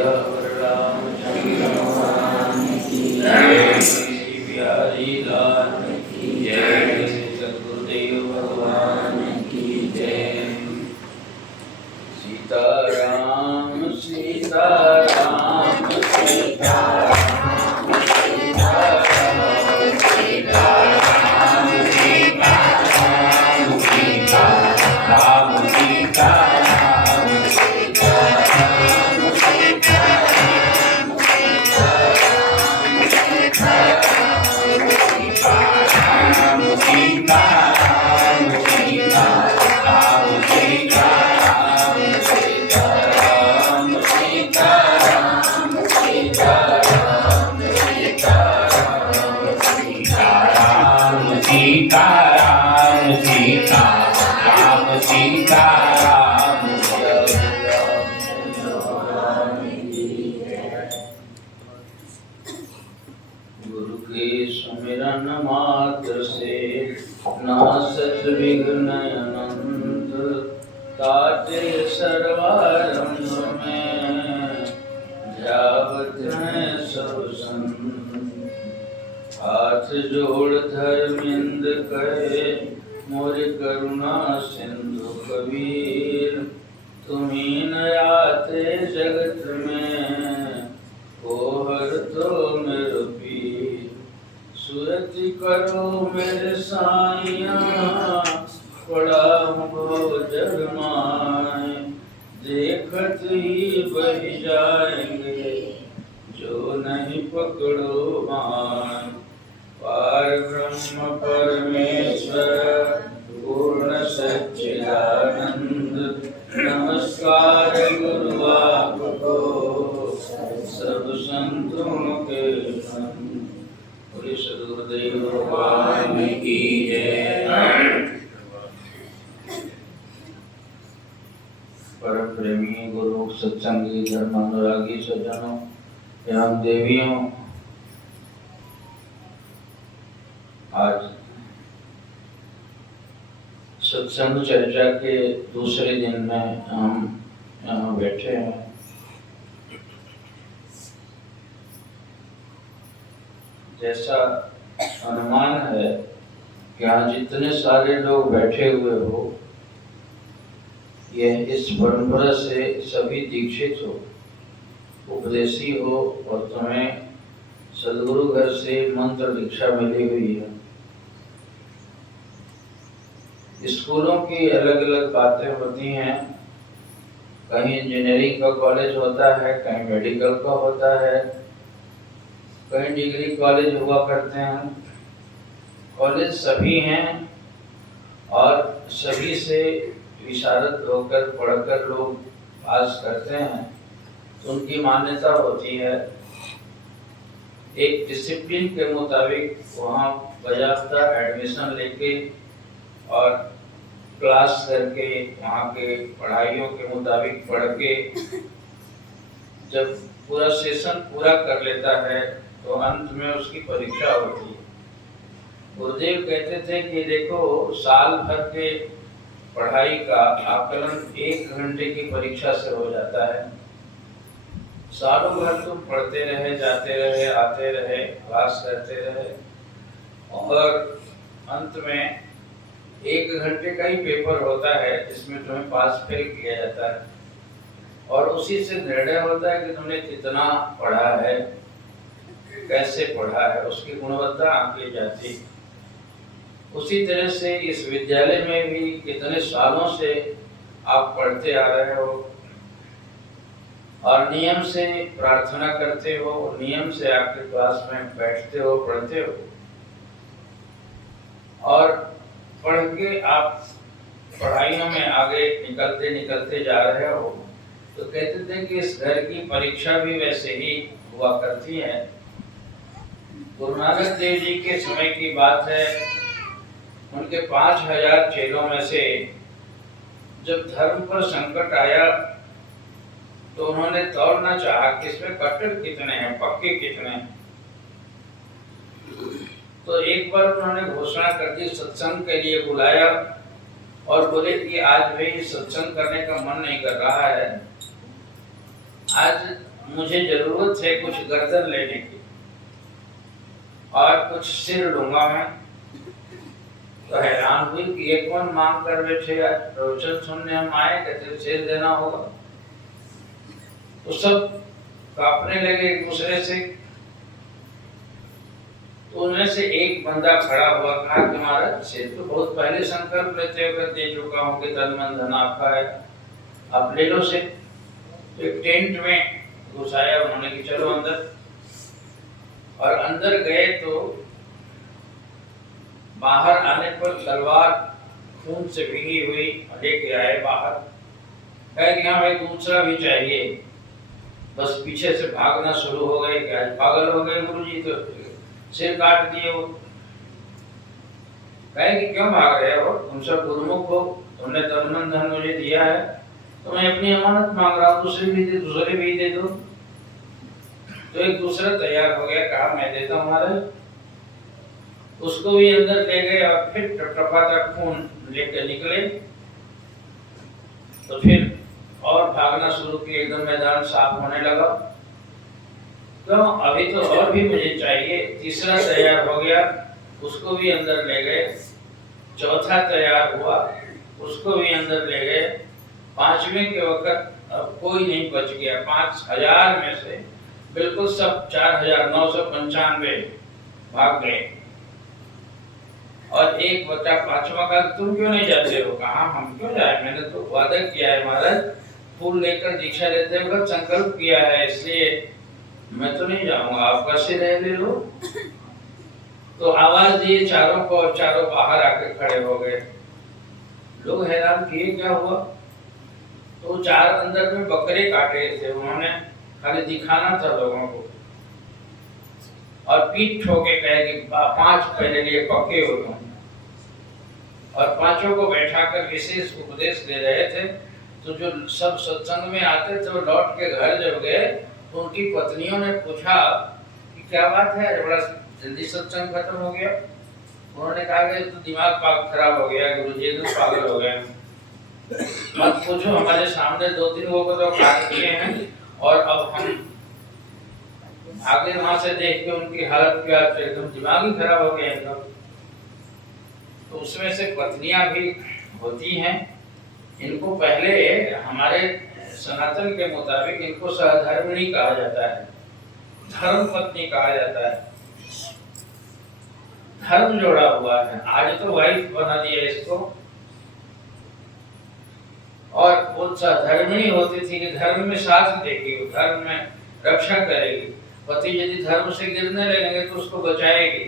सिया रामचंद्र भगवान की जय, श्री बिहारी लाल की जय, श्री सद्गुरुदेव भगवान की जय। सीताराम सीताराम सीताराम गुरु के सुमिरन मात्र से नासत विघ्न अनंत, काटे सर्वारंभ में ध्यावत हैं सब संत। हाथ जोड़ धर्मेंद्र कहे मोरे करुणा सिंधु कबीर, तुम्ही न आते जगत में को हर तो मेरे पीर। सुरति करो मेरे साइया पड़ा हो जग माए, देखत ही बह जाएंगे जो नहीं पकड़ो माए। पार ब्रह्म परमेश्वर पूर्ण सच्चिदानंद, नमस्कार गुरु आपको सब संतों के संग। बोले सद्गुरुदेव भगवान की जय। परम प्रेमी गुरु सत्संगी धर्मानुरागी सज्जनों एवं देवियों, आज सत्संग चर्चा के दूसरे दिन में हम यहाँ बैठे हैं। जैसा अनुमान है कि यहाँ जितने सारे लोग बैठे हुए हो, ये इस परंपरा से सभी दीक्षित हो, उपदेशी हो और तुम्हें सदगुरु घर से मंत्र दीक्षा मिली हुई है। स्कूलों की अलग अलग बातें होती हैं, कहीं इंजीनियरिंग का कॉलेज होता है, कहीं मेडिकल का होता है, कहीं डिग्री कॉलेज हुआ करते हैं। कॉलेज सभी हैं और सभी से विशारद होकर पढ़कर लोग पास करते हैं, तो उनकी मान्यता होती है। एक डिसिप्लिन के मुताबिक वहाँ बजाफ्ता एडमिशन लेके और क्लास करके वहाँ के पढ़ाइयों के मुताबिक पढ़ के जब पूरा सेशन पूरा कर लेता है तो अंत में उसकी परीक्षा होती है। गुरुदेव कहते थे कि देखो, साल भर के पढ़ाई का आकलन 1 घंटे की परीक्षा से हो जाता है। सालों भर तुम पढ़ते रहे, जाते रहे, आते रहे, क्लास करते रहे और अंत में 1 घंटे का ही पेपर होता है जिसमें तुम्हें पास फेल किया जाता है और उसी से निर्णय होता है कि तुमने कितना पढ़ा है, कैसे पढ़ा है, उसकी गुणवत्ता आंकी जाती है। उसी तरह से इस विद्यालय में भी कितने सालों से आप पढ़ते आ रहे हो और नियम से प्रार्थना करते हो, नियम से आपके क्लास में बैठते हो, पढ़ते हो और पढ़ के आप पढ़ाइयों में आगे निकलते निकलते जा रहे हो। तो कहते थे कि इस घर की परीक्षा भी वैसे ही हुआ करती है। गुरु नानक देव जी के समय की बात है, उनके 5000 चेलों में से जब धर्म पर संकट आया तो उन्होंने तौलना चाहा कि इसमें कट्टर कितने हैं, पक्के कितने हैं। तो एक बार उन्होंने घोषणा कर दी, सत्संग के लिए बुलाया और बोले कि आज भाई सत्संग करने का मन नहीं कर रहा है, आज मुझे जरूरत है कुछ गर्दन लेने की और कुछ सिर लूंगा मैं। तो हैरान हुई कि ये कौन मांग कर बैठे, आज प्रवचन सुनने हम आए, कहते सिर देना होगा। तो सब कांपने लगे एक दूसरे से। तो उनमें से एक बंदा खड़ा हुआ, कहा कि महाराज सिर तो बहुत पहले संकल्प लेते हुए दे चुका हूँ कि तन मन धन आपका है, आप ले लो सिर। तो एक टेंट में घुसाया उन्होंने कि चलो अंदर। और अंदर गए तो बाहर आने पर तलवार खून से भीगी हुई लेके आए बाहर। कहे कि हाँ भाई दूसरा भी चाहिए। बस पीछे से भागना शुरू हो गए कि आज पागल हो गए गुरुजी, तो सिर काट दिए वो। कहे कि क्यों भाग रहे हो, तुम सब गुरुमुख हो, तुमने तन मन धन मुझे दिया है, तो मैं अपनी अमानत मांग रहा हूँ, दूसरे भी दे दो। तो एक दूसरा तैयार हो गया, कहा मैं देता हूँ महाराज। उसको भी अंदर ले गए और फिर टपटपाता खून लेकर निकले। तो फिर और भागना शुरू किया, एकदम मैदान साफ होने लगा। तो अभी तो और भी मुझे चाहिए। तीसरा तैयार हो गया, उसको भी अंदर ले गए। चौथा तैयार हुआ, उसको भी अंदर ले गए। पांचवें के वक्त अब कोई नहीं बच गया। 5000 में से बिल्कुल सब 4995 भाग गए। और एक बच्चा पांचवा का, तुम क्यों नहीं जाते हो? कहा हम क्यों जाए, मैंने तो वादा किया है महाराज, फूल लेकर दीक्षा लेते वक्त संकल्प किया है, इसलिए मैं तो नहीं जाऊंगा, आपका सिर ले लो। तो आवाज दिए चारों को, और चारों बाहर आकर खड़े हो गए। लोग हैरान किए क्या हुआ। तो चार अंदर में बकरे काटे थे, उन्होंने खाली दिखाना था लोगों को। और पीठ ठोके कहे कि 5 मेरे लिए पक्के हो तुम। और पांचों को बैठाकर विशेष उपदेश दे रहे थे। तो जो सब सत्संग में आते थे वो लौट के घर जब गए तो उनकी पत्नियों ने पूछा कि क्या बात है, बड़ा जल्दी सत्संग खत्म हो गया। उन्होंने कहा कि तो दिमाग खराब हो गया गुरुजी, तो पागल हो गए। मत पूछो, हमारे सामने 2-3 लोगों को तो काट दिए हैं, और अब हम आगे वहां से देख के उनकी हालत क्या, एकदम दिमाग ही खराब हो गया इनका। तो उसमें से पत्नियां भी होती हैं। इनको पहले हमारे सनातन के मुताबिक इनको सहधर्मिणी कहा जाता है, धर्म पत्नी कहा जाता है। धर्म जोड़ा हुआ है, आज तो वाइफ बना दिया इसको। और वो सहधर्मिणी होती थी कि धर्म में साथ देगी, धर्म में रक्षा करेगी। पति यदि धर्म से गिरने लगेंगे तो उसको बचाएगी।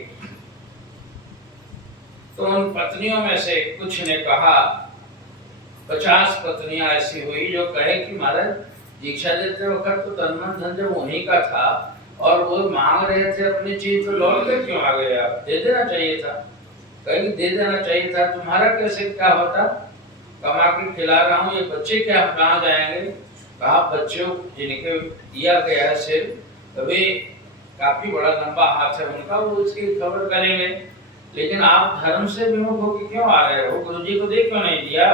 तो उन पत्नियों में से कुछ ने कहा, 50 पत्नियां ऐसी हुई जो कहे कि महाराज दीक्षा देते वक्त तो तन मन धन जब उन्हीं का था और वो मांग रहे थे अपनी चीज, तो लौट कर क्यों आ गए आप? दे देना चाहिए था। कहीं दे देना चाहिए था, तुम्हारा कैसे क्या होता, कमा के खिला रहा हूँ, ये बच्चे क्या कहाँ जाएंगे? कहा बच्चों जिनके दिया गया है सिर, वे काफी बड़ा लंबा हाथ है उनका, वो उसकी खबर करेंगे। लेकिन आप धर्म से विमुख होकर क्यों आ रहे हो? गुरुजी को देख क्यों नहीं दिया?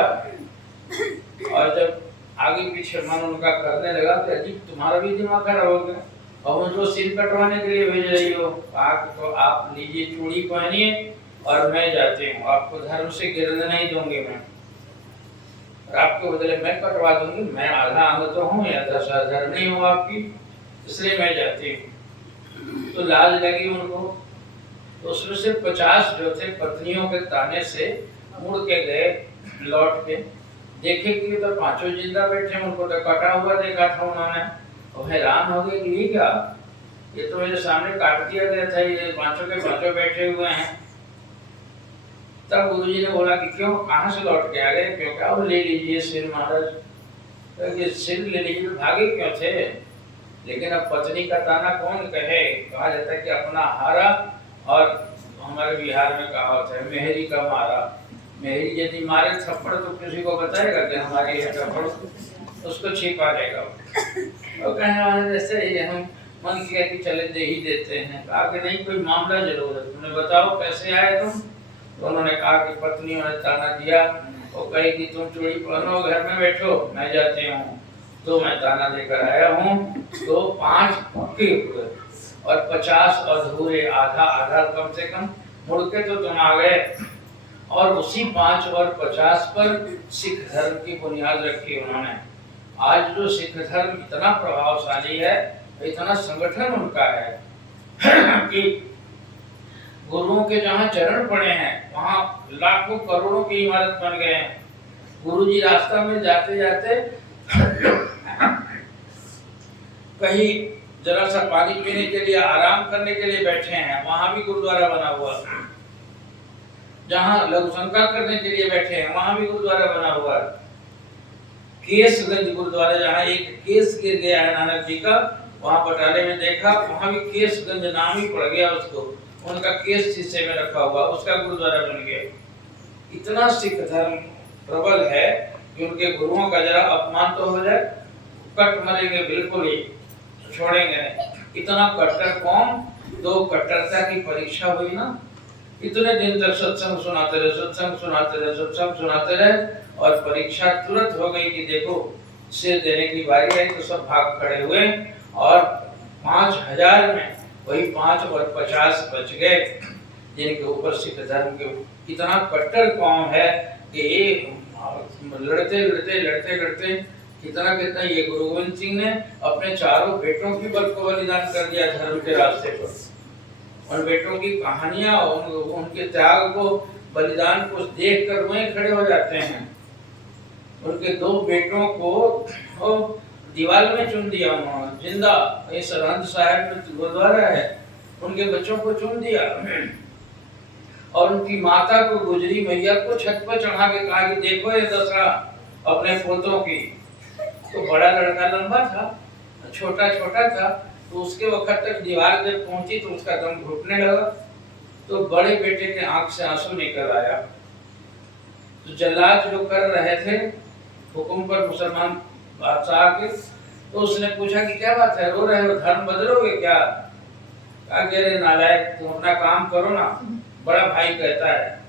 और जब आगे पीछे मन उनका करने लगा तो अजीब तुम्हारा भी दिमाग खराब हो गया, और मुझको सिर कटवाने के लिए भेज रही हो। तो आप लीजिए चूड़ी पहनिए और मैं जाती हूँ, आपको धर्म से गिरने नहीं दूंगी मैं, और आपके बदले मैं कटवा दूंगी। मैं आधा अंग तो हूँ या 10,000 नहीं हूँ आपकी, इसलिए मैं जाती हूँ। तो लाज लगी उनको। तो उसमें से 50 जो थे पत्नियों के ताने से मुड़ के गए, लौट के देखे कि तो पांचों जिंदा बैठे, उनको तो कटा हुआ देखा था उन्होंने। और हैरान हो गए कि ये क्या, ये तो मेरे सामने काट दिया गया था, ये पांचों के पांचों बैठे हुए हैं। तब गुरुजी ने बोला कि क्यों, कहाँ से लौट के आ गए? क्यों? क्या वो ले लीजिए सिर महाराज, ये सिर ले लीजिए। भागे क्यों थे? लेकिन अब पत्नी का ताना कौन कहे? कहा जाता है कि अपना हारा, और हमारे बिहार में कहावत है मेहरी का मारा। मेहरी यदि मारे थप्पड़ तो किसी को बताएगा कि हमारी है थप्पड़, उसको छिपा देगा। और कहने वाले जैसे ही हम मन किया कि चले दे ही देते हैं। कहा कि नहीं, कोई मामला जरूर है, तुम्हें बताओ कैसे आए तुम? तो उन्होंने कहा कि पत्नियों ने ताना दिया, वो कही कि तुम चूड़ी पहनो घर में बैठो, मैं जाती हूँ। तो मैं ताना देकर आया हूँ तो 5 पक्के हुए और 50 अधूरे, आधा आधा कम से कम मुड़ के तो तुम आ गए। और उसी 5 और 50 पर सिख धर्म की बुनियाद रखी उन्होंने। आज जो सिख धर्म इतना प्रभावशाली है, इतना संगठन उनका है कि गुरुओं के जहाँ चरण पड़े हैं वहाँ लाखों करोड़ों की इमारत बन गए हैं। गुरुजी रास्ता में जाते जाते कहीं जरा सा पानी पीने के लिए, आराम करने के लिए बैठे हैं, वहां भी गुरुद्वारा बना हुआ। जहाँ लघु संस्कार करने के लिए बैठे हैं वहां भी गुरुद्वारा बना हुआ। केसगंज गुरुद्वारा, जहाँ एक केस गिर गया है नानक जी का, वहां बटाले में देखा, वहां भी केसगंज नाम ही पड़ गया उसको। उनका केस शीशे में रखा हुआ, उसका गुरुद्वारा बन गया। इतना सिख धर्म प्रबल है कि उनके गुरुओं का जरा अपमान तो हो जाए, कट मरेंगे बिल्कुल ही, छोड़ेंगे नहीं। इतना कट्टर कौम, तो कट्टरता की परीक्षा हुई ना। इतने दिन तक सत्संग सुनाते रहे, सत्संग सुनाते रहे, सत्संग सुनाते रहे, और परीक्षा तुरंत हो गई कि देखो सिर देने की बारी आई। तो सब भाग खड़े हुए और 5000 में वही 5 और 50 बच गए, जिनके ऊपर सिख धर्म के इतना कट्टर कौम है कि लड़ते लड़ते लड़ते लड़ते कितना कितना ये गुरु गोविंद सिंह ने अपने चारों बेटों की बलिदान कर दिया धर्म के रास्ते पर। और बेटों की कहानियां, उनके त्याग को, बलिदान को देखकर वहीं खड़े हो जाते हैं। उनके 2 बेटों को दीवार में चुन दिया उन्होंने, जिंदा। ये सरहंद साहिब में गुरुद्वारा है, उनके बच्चों को चुन दिया। और उनकी माता को, गुजरी मैया को छत पर चढ़ा के कहा कि देखो ये दशा अपने पोतों की। तो बड़ा लड़का लंबा था, छोटा छोटा था, तो उसके वक्त तक दीवार जब पहुंची तो उसका दम घुटने लगा। तो बड़े बेटे के आंख से आंसू निकल आया। तो जल्लाद जो कर रहे थे हुक्म पर मुसलमान बादशाह के, तो उसने पूछा कि क्या बात है, रो रहे हो, धर्म बदलोगे क्या? कहा कि अरे नालायक, तुम अपना काम करो ना। बड़ा भाई कहता है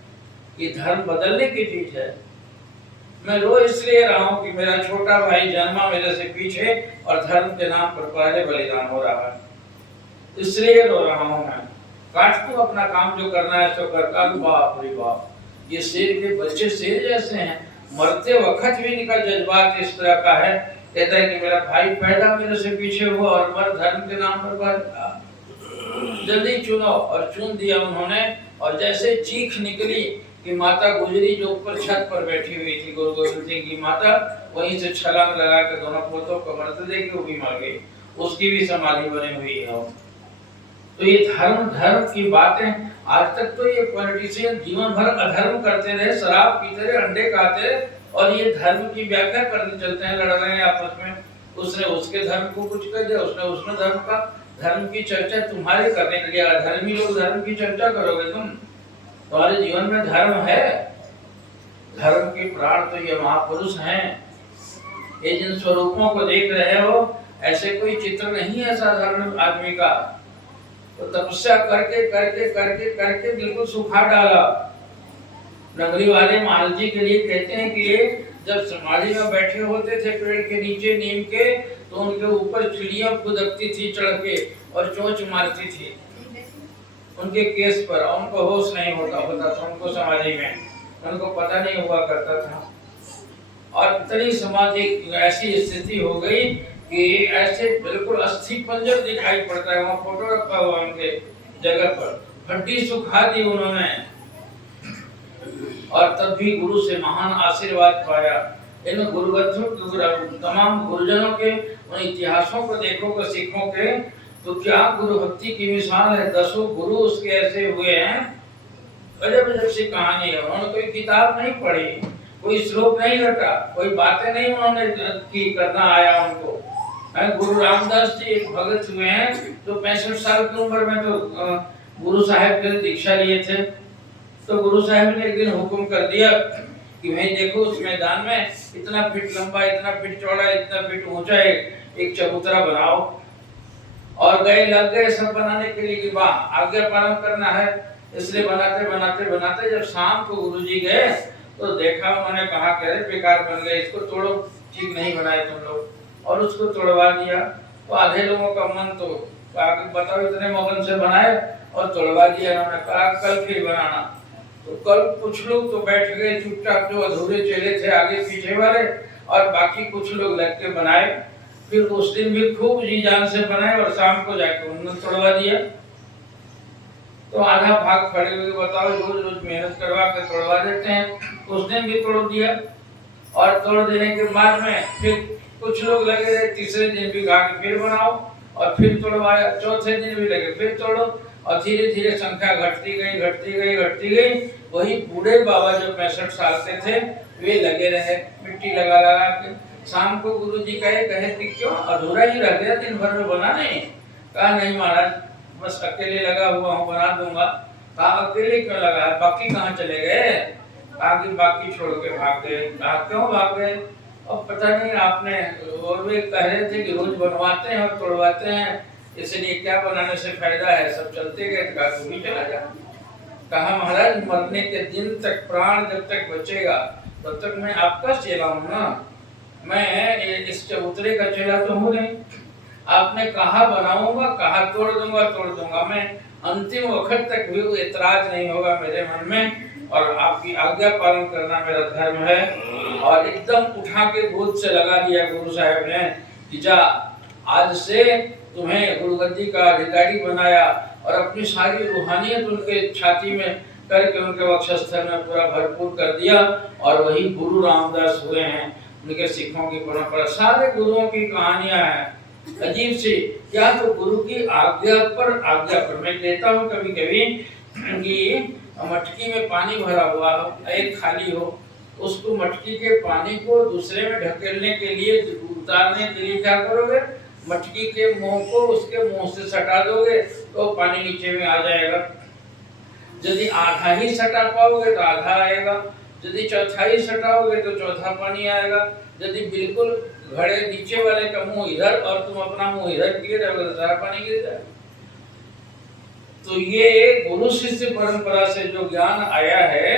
कि धर्म बदलने की चीज है। मैं रो इसलिए रहा हूँ कि मेरा छोटा भाई जन्मा मेरे से पीछे और धर्म के नाम पर पहले बलिदान हो रहा है, इसलिए रो रहा हूँ मैं। काट तू अपना काम जो करना है तो कर। बाप रे बाप, ये शेर के बच्चे शेर जैसे हैं। मरते वक्त भी इनका जज्बात इस तरह का है। कहता है कि मेरा भाई पैदा मेरे से पीछे हुआ और मर धर्म के नाम पर। जल्दी चुनो, और चुन दिया उन्होंने। और जैसे चीख निकली कि माता गुजरी जो ऊपर छत पर बैठी हुई थी, गुरु गोविंद सिंह की माता, वहीं से छलांग लगा कर दोनों पोतों को मरते देख के वो भी मर गई। उसकी भी समाधि बनी हुई है। तो ये धर्म की बातें, आज तक तो ये पॉलिटिशियन जीवन भर अधर्म करते रहे, शराब पीते रहे, अंडे खाते रहे, और ये धर्म की व्याख्या करने चलते हैं, लड़ रहे हैं आपस में। उसने उसके धर्म को कुछ कर दिया, उसने धर्म का। धर्म की चर्चा तुम्हारे करने के लिए अधर्मी लोग धर्म की चर्चा करोगे तुम? तुम्हारे जीवन में धर्म है? धर्म के प्राण तो ये महापुरुष हैं। ये जिन स्वरूपों को देख रहे हो, ऐसे कोई चित्र नहीं है साधारण आदमी का। तो तपस्या करके करके करके करके बिल्कुल सुखा डाला। नगरी वाले महाराज जी के लिए कहते हैं कि जब समाधि में बैठे होते थे पेड़ के नीचे नीम के, तो उनके ऊपर चिड़िया खुदकती थी चढ़ के और चोंच मारती थी उनके केस पर। उनको होश नहीं होता था उनको समाधि में, उनको पता नहीं हुआ करता था। और इतनी समाधि ऐसी स्थिति हो गई कि ऐसे बिल्कुल अस्थि पंजर दिखाई पड़ता है। वहाँ फोटो रखा हुआ उनके जगह पर, हड्डी सुखा दी उन्होंने। और तब भी गुरु से महान आशीर्वाद पाया। इन तमाम गुरुजनों के उन इतिहासों को देखोगे सिखों के, तो क्या गुरु भक्ति की मिसाल है। 10 गुरु उसके ऐसे हुए हैं, अजब अजब सी कहानी है। उन्होंने कोई किताब नहीं पढ़ी, कोई श्लोक नहीं रटा, कोई बातें नहीं उन्होंने की करना आया उनको। गुरु रामदास जी एक भगत हुए हैं, तो 65 साल की उम्र में तो गुरु साहब के दीक्षा लिए थे। तो गुरु साहब ने एक दिन हुक्म कर दिया कि भाई देखो उस मैदान में इतना फीट लंबा, इतना फीट चौड़ा, इतना फीट ऊंचा एक चबूतरा बनाओ। और लग गए सब बनाने के लिए कि वाह आज्ञा पालन करना है। इसलिए बनाते बनाते बनाते जब शाम को गुरुजी गए तो देखा, उन्होंने कहा कि अरे बेकार बन गए, इसको तोड़ो, ठीक नहीं बनाए तुम लोग। और उसको तोड़वा दिया। तो आधे लोगों का मन तो आगे बताओ इतने मगन से बनाए और तोड़वा दिया। उन्होंने कहा कल फिर बनाना। तो कल कुछ लोग तो बैठ गए चुपचाप, जो अधूरे चेले थे आगे पीछे वाले, और बाकी कुछ लोग लग के बनाए। फिर उस दिन भी खूब जी जान से बनाए और शाम को जाके उन्होंने तोड़वा दिया। तो आधा भाग खड़े हुए बताओ रोज रोज मेहनत करवा के तोड़वा देते हैं। उस दिन भी तोड़ दिया और तोड़ देने के बाद में फिर कुछ लोग लगे रहे, तीसरे दिन भी गा के फिर बनाओ और फिर तोड़वाया, चौथे दिन भी लगे फिर तोड़ो, और धीरे धीरे संख्या घटती गई घटती गई घटती गई। वही बूढ़े बाबा जो 65 साल के थे वे लगे रहे मिट्टी लगा लगा के। शाम को गुरुजी कहे कि क्यों अधूरा ही रह गया, दिन भर में बना नहीं? कहा नहीं महाराज, बस अकेले लगा हुआ हूँ, बना दूंगा। कहा अकेले क्यों लगा है, बाकी कहाँ चले गए? आगे बाकी छोड़ के भाग गए। क्यों भाग गए? अब पता नहीं, आपने और वे कह रहे थे कि रोज बनवाते हैं और तोड़वाते हैं, इसलिए क्या बनाने से फायदा है, सब चलते गए। कहा तू भी चला जा। कहा महाराज मरने के दिन तक प्राण जब तक बचेगा तब तक मैं आपका चेला हूँ ना, मैं इस चबूतरे का चेला तो हूँ नहीं। आपने कहा बनाऊंगा, कहा तोड़ दूंगा, मैं अंतिम वक्त तक भी एतराज नहीं होगा मेरे मन में, और आपकी आज्ञा पालन करना मेरा धर्म है। और एकदम उठा के गोद से लगा दिया गुरु साहब ने कि जा, आज से तुम्हें गुरुगद्दी का अधिकारी बनाया, और अपनी सारी रूहानियत उनके छाती में करके उनके वक्षस्थल में पूरा भरपूर कर दिया। और वही गुरु रामदास हुए हैं। उनके सिखों की परंपरा, सारे गुरुओं की कहानियां हैं अजीब सी। क्या तो गुरु की आज्ञा पर मैं कहता हूँ कभी कभी कि मटकी में पानी भरा हुआ हो, एक खाली हो, उसको मटकी के पानी को दूसरे में ढकेलने के लिए, उतारने के लिए क्या करोगे? मटकी के मुंह को उसके मुंह से सटा दोगे तो पानी नीचे में आ जाएगा। यदि आधा ही सटा पाओगे तो आधा आएगा, यदि चौथाई सटाओगे तो चौथा पानी आएगा। यदि बिल्कुल घड़े नीचे वाले का मुंह इधर और तुम अपना मुंह इधर किए रहोगे तो सारा पानी गिर जाएगा। तो ये गुरु शिष्य परंपरा से जो ज्ञान आया है,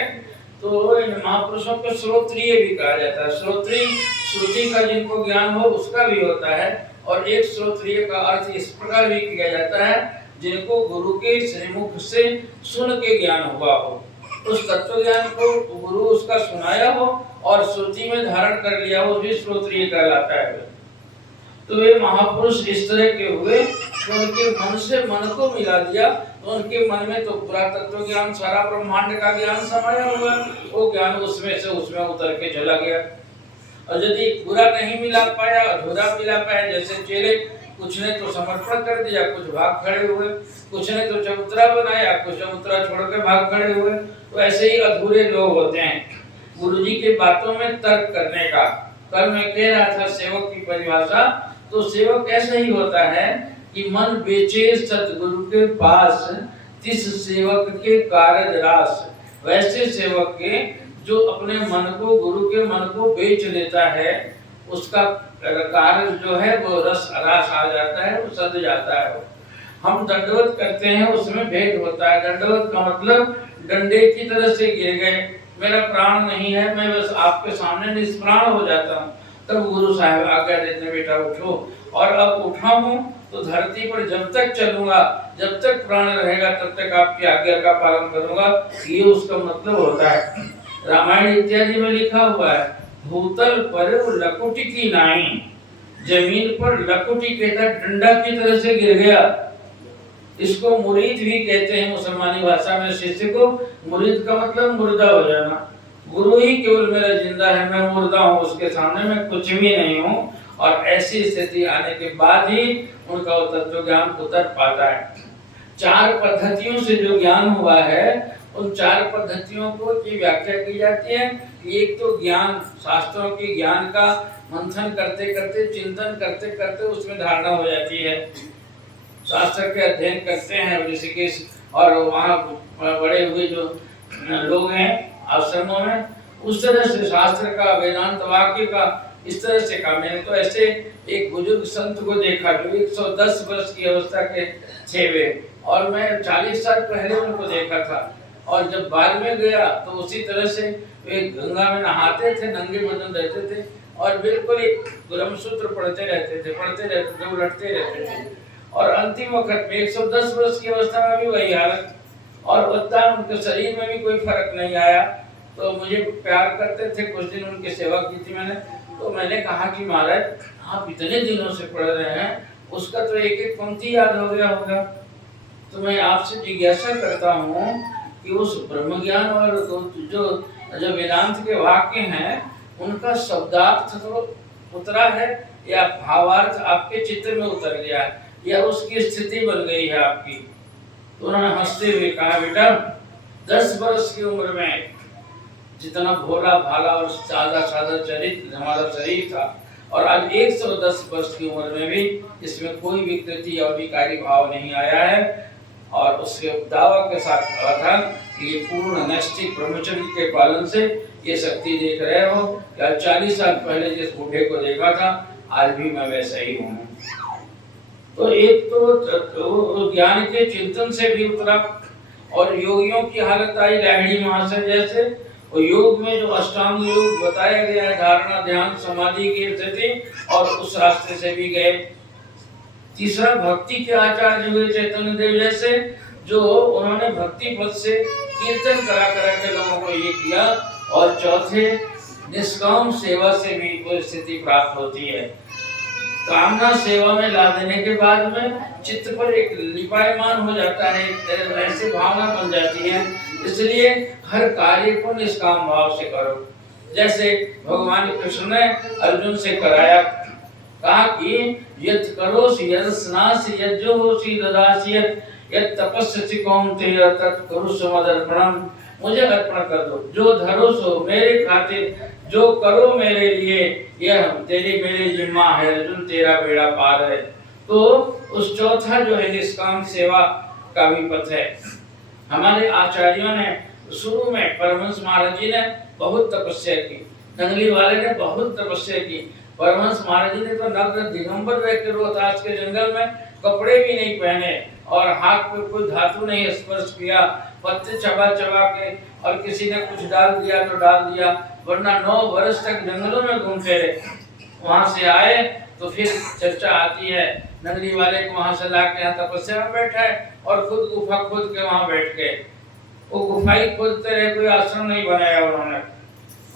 तो इन महापुरुषों को श्रोत्रिय भी कहा जाता है। श्रोत्रिय श्रुति का जिनको ज्ञान हो उसका भी होता है, और एक श्रोत्रिय का अर्थ इस प्रकार भी किया जाता है जिनको गुरु के श्रीमुख से सुन के ज्ञान हुआ हो, उस तत्व ज्ञान को गुरु उसका सुनाया हो और श्रुति में धारण कर लिया हो, भी श्रोत्रिय कहलाता है। तो वे महापुरुष इस तरह के हुए तो उनके मन से मन को मिला दिया, तो उनके मन में तो पूरा तत्व ज्ञान, सारा ब्रह्मांड का ज्ञान समाया हुआ, वो ज्ञान उसमें से उसमें उतर के चला गया। और यदि पूरा नहीं मिला पाया, अधूरा मिला पाया, जैसे चेले कुछ ने तो समर्पण कर दिया, कुछ भाग खड़े हुए, कुछ ने तो चबूतरा बनाया, कुछ चबूतरा छोड़ के भाग खड़े हुए, तो ऐसे ही अधूरे लोग होते हैं। गुरुजी की बातों में तर्क करने का, कल मैं कह रहा था सेवक की परिभाषा, तो सेवक ऐसा ही होता है कि मन बेचे सतगुरु के पास, तिस सेवक के कारज रास। वैसे सेवक के जो अपने मन को, गुरु के मन को बेच लेता है, उसका कार्य जो है वो रास आ जाता है, वो सद जाता है। हम दंडवत करते हैं, उसमें भेद होता है। दंडवत का मतलब डंडे की तरह से गिर गए, मेरा प्राण नहीं है, मैं बस आपके सामने निष्प्राण हो जाता हूँ, तब गुरु साहब आज्ञा देते बेटा उठो। और अब उठा हूँ तो धरती पर जब तक चलूंगा, जब तक प्राण रहेगा तब तक आपकी आज्ञा का पालन करूंगा, ये उसका मतलब होता है। रामायण इत्यादि में लिखा हुआ है, भूतल पर लकुटी की नाई, जमीन पर लकुटी कहता डंडा की तरह से गिर गया। इसको मुरीद भी कहते हैं मुसलमानी भाषा में। शिष्य को मुरीद का मतलब मुर्दा हो जाना। गुरु ही केवल मेरा जिंदा है, मैं मुर्दा हूँ, उसके सामने मैं कुछ भी नहीं हूँ। और ऐसी स्थिति आने के बाद ही उनका वो तत्व ज्ञान उतर पाता है। 4 पद्धतियों से जो ज्ञान हुआ है, उन 4 पद्धतियों को की व्याख्या की जाती है। एक तो ज्ञान, शास्त्रों के ज्ञान का मंथन करते करते, चिंतन करते करते उसमें धारणा हो जाती है। शास्त्र के अध्ययन करते हैं ऋषिकेश और वहाँ बड़े हुए जो लोग हैं आश्रमों में, उस तरह से शास्त्र का, वेदांत वाक्य का इस तरह से काम। मैंने तो ऐसे एक बुजुर्ग संत को देखा जो 110 वर्ष की अवस्था के थे वे, और मैं 40 साल पहले उनको देखा था। और जब बाद में गया तो उसी तरह से वे गंगा में नहाते थे, नंगे बदन रहते थे, और बिल्कुल ही ब्रह्मसूत्र पढ़ते रहते थे, उलटते रहते थे। और अंतिम वक्त में 110 वर्ष की अवस्था में भी वही हालत, और उतना उनके शरीर में भी कोई फर्क नहीं आया। तो मुझे प्यार करते थे, कुछ दिन उनकी सेवा की थी मैंने। तो मैंने कहा कि महाराज आप इतने दिनों से पढ़ रहे हैं, उसका तो एक एक पंक्ति याद हो गया होगा। तो मैं आपसे जिज्ञासा करता हूँ कि उस ब्रह्म ज्ञान और जो जो वेदांत के वाक्य हैं उनका शब्दार्थ तो उतरा है या भावार्थ आपके चित्त में उतर गया है या उसकी स्थिति बन गई है आपकी? तो उन्होंने हंसते हुए कहा, बेटा 10 वर्ष की उम्र में जितना भोला भाला और सादा सादा चरित्र हमारा शरीर था, और आज 110 वर्ष की उम्र में भी इसमें कोई विकृति या विकारी भाव नहीं आया है। और उसके दावा के साथ कहा था कि ये पूर्ण नैष्ठिक ब्रह्मचर्य के पालन से ये शक्ति देख रहे हो कि 40 साल पहले जिस बूढ़े को देखा था आज भी मैं वैसा ही हूँ। तो एक तो ज्ञान के चिंतन से भी उतरा, और योगियों की हालत आई लाहिड़ी महाशय जैसे। और योग में जो अष्टांग योग बताया गया है, धारणा ध्यान समाधि की स्थिति, और उस रास्ते से भी गए। तीसरा भक्ति के आचार्य हुए चैतन्य देव जैसे, जो उन्होंने भक्ति पद से कीर्तन करा के लोगों को ये किया। और चौथे निष्काम सेवा से भी कोई स्थिति प्राप्त होती है। कामना सेवा में ला देने के बाद में चित्त पर एक लिपायमान हो जाता है, ऐसी भावना बन जाती है। इसलिए हर कार्य को निष्काम भाव से करो। जैसे भगवान कृष्ण ने अर्जुन से कराया, कहा कि यत् करोसि यत् स्नासि यत् जोहोसि ददासि यत् तपस्सि कौन्तेय तत् कुरुष्व मदर्पणम्। मुझे अर्पण कर दो, जो धरो सो मेरे खातिर, जो करो मेरे लिए, यह तेरी मेरी जिम्मा है, अर्जुन तेरा बेड़ा पार है। तो उस चौथा जो है निष्काम सेवा का भी पथ है। हमारे आचार्यों ने शुरू में परमहंस महाराज जी ने बहुत तपस्या की, नंगली वाले ने बहुत तपस्या की। परमहंस महाराज जी ने तो नग्न दिगंबर रह के रोहतास के जंगल में कपड़े भी नहीं पहने और हाथ पे कोई धातु नहीं स्पर्श किया, पत्ते चबा चबा के, और किसी ने कुछ डाल दिया तो डाल दिया, वरना 9 वर्ष तक जंगलों में घूमते रहे। वहां से आए तो फिर चर्चा आती है, नगरी वाले को वहां से लाके यहाँ तपस्या में बैठा है और खुद गुफा खोद के वहां बैठ गए। वो गुफा ही खोदते रहे, कोई आश्रम नहीं बनाया उन्होंने।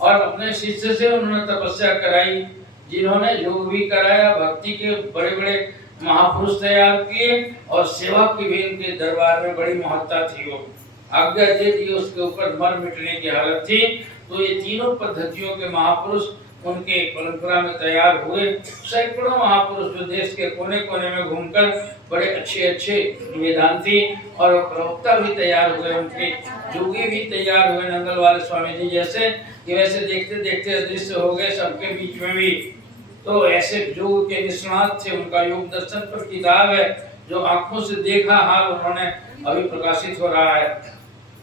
और अपने शिष्य से उन्होंने तपस्या कराई, जिन्होंने योग भी कराया, भक्ति के बड़े बड़े महापुरुष तैयार किए, और सेवा की भी इनके दरबार में बड़ी महत्ता थी। वो आज्ञा दे दी, उसके ऊपर मर मिटने की हालत थी। तो ये तीनों पद्धतियों के महापुरुष उनके परंपरा में तैयार हुए। सैकड़ों महापुरुष जो देश के कोने कोने में घूमकर बड़े अच्छे अच्छे वेदांती और प्रवक्ता भी तैयार हुए, उनके योगी भी तैयार हुए, नंगल वाले स्वामी जी जैसे। ये वैसे देखते देखते अदृश्य हो गए सबके बीच में भी। तो ऐसे योग के निष्णात थे, उनका योग दर्शन पर किताब है, जो आंखों से देखा हाल उन्होंने अभी प्रकाशित हो रहा है।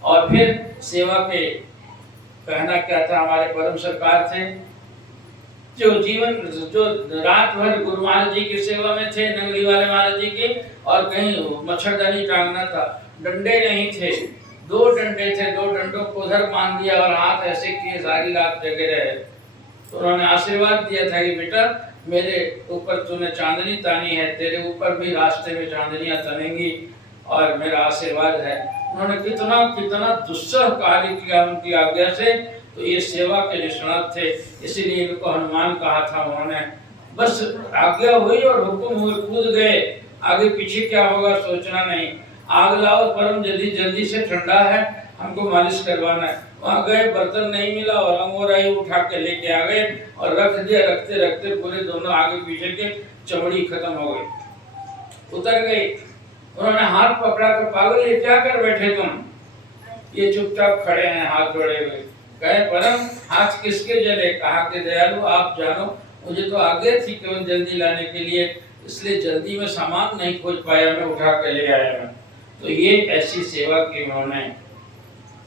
और फिर सेवा के कहना क्या था, हमारे परम सरकार थे जो जीवन जो रात भर गुरु महाराज जी की सेवा में थे, नंगली वाले महाराज जी के, और कहीं मच्छरदानी टांगना था, डंडे नहीं थे, 2 डंडे थे, 2 डंडों को उधर बांध दिया और हाथ ऐसे किए, सारी रात जगे रहे। तो उन्होंने आशीर्वाद दिया था कि बेटा मेरे ऊपर तूने चांदनी तानी है, तेरे ऊपर भी रास्ते में चांदनियां तनेंगी, और मेरा आशीर्वाद है। उन्होंने कितना कितना दुस्सह कार्य किया उनकी आज्ञा से। तो ये सेवा के निष्णात थे, इसीलिए इनको हनुमान कहा था उन्होंने। बस आज्ञा हुई और हुक्म हुए, कूद गए, आगे पीछे क्या होगा सोचना नहीं। आग लाओ परम जल्दी जल्दी से, ठंडा है, हमको मालिश करवाना है। वहाँ गए, बर्तन नहीं मिला और अंगोराई उठा के लेके आ गए और रख दिया। रखते रखते पूरे दोनों आगे पीछे के चमड़ी खत्म हो गई, उतर गई। उन्होंने हाथ पकड़ा कर, पागल ये क्या कर बैठे तुम? ये चुपचाप खड़े हैं हाथ जोड़े हुए। कहे परम हाथ किसके जले? कहा कि दयालु आप जानो, मुझे तो आगे थी केवल जल्दी लाने के लिए, इसलिए जल्दी में सामान नहीं खोज पाया, मैं उठा के ले आया मैं। तो ये ऐसी सेवा की उन्होंने।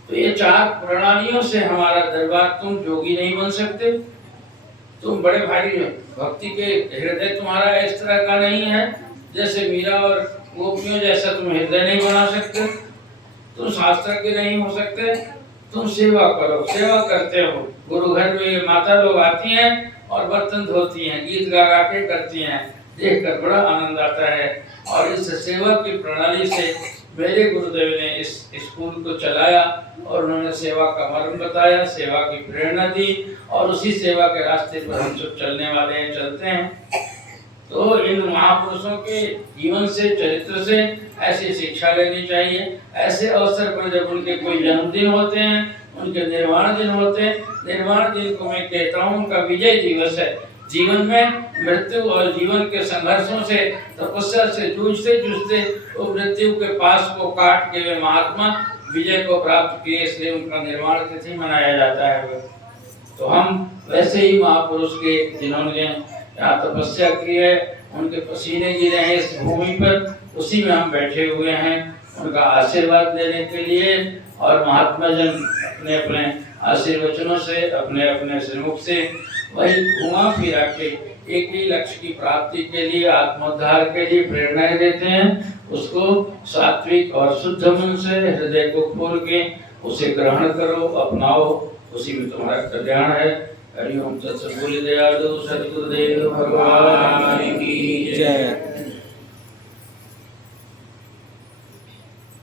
तो ये 4 प्रणालियों से हमारा दरबार, तुम जोगी नहीं बन सकते, तुम बड़े भारी भक्ति के हृदय तुम्हारा इस तरह का नहीं है, जैसे मीरा और गोपियों जैसा तुम हृदय नहीं बना सकते, तुम शास्त्र के नहीं हो सकते, तुम सेवा करो। सेवा करते हो, गुरु घर में माता लोग आती हैं और बर्तन धोती हैं, गीत गा गा के करती हैं, देखकर बड़ा आनंद आता है। और इस सेवा की प्रणाली से मेरे गुरुदेव ने इस स्कूल को चलाया और उन्होंने सेवा का मर्म बताया, सेवा की प्रेरणा दी और उसी सेवा के रास्ते पर हम सब चलने वाले हैं, चलते हैं। तो इन महापुरुषों के जीवन से, चरित्र से ऐसी शिक्षा लेनी चाहिए। ऐसे अवसर पर जब उनके कोई जन्मदिन होते हैं, उनके निर्वाण दिन होते हैं, निर्वाण दिन को मैं कहता हूँ उनका विजय दिवस है। जीवन में मृत्यु और जीवन के संघर्षों से, तपस्या से जूझते जूझते वो मृत्यु के पास को काट के वे महात्मा विजय को प्राप्त किए, इसलिए उनका निर्वाण तिथि मनाया जाता है। तो हम वैसे ही महापुरुष के जिन्होंने यहाँ तपस्या की है, उनके पसीने गिरे हैं इस भूमि पर, उसी में हम बैठे हुए हैं उनका आशीर्वाद लेने के लिए। और महात्मा जन अपने अपने आशीर्वचनों से, अपने अपने श्रीमुख से वही घुमा फिरा के एक ही लक्ष्य की प्राप्ति के लिए, आत्मोद्धार के लिए प्रेरणाएं देते हैं। उसको सात्विक और शुद्ध मन से, हृदय को खोल के उसे ग्रहण करो, अपनाओ, उसी में तुम्हारा कल्याण है। हरि ओम तत्सत। बोले दयालु सद्गुरुदेव भगवान की जय।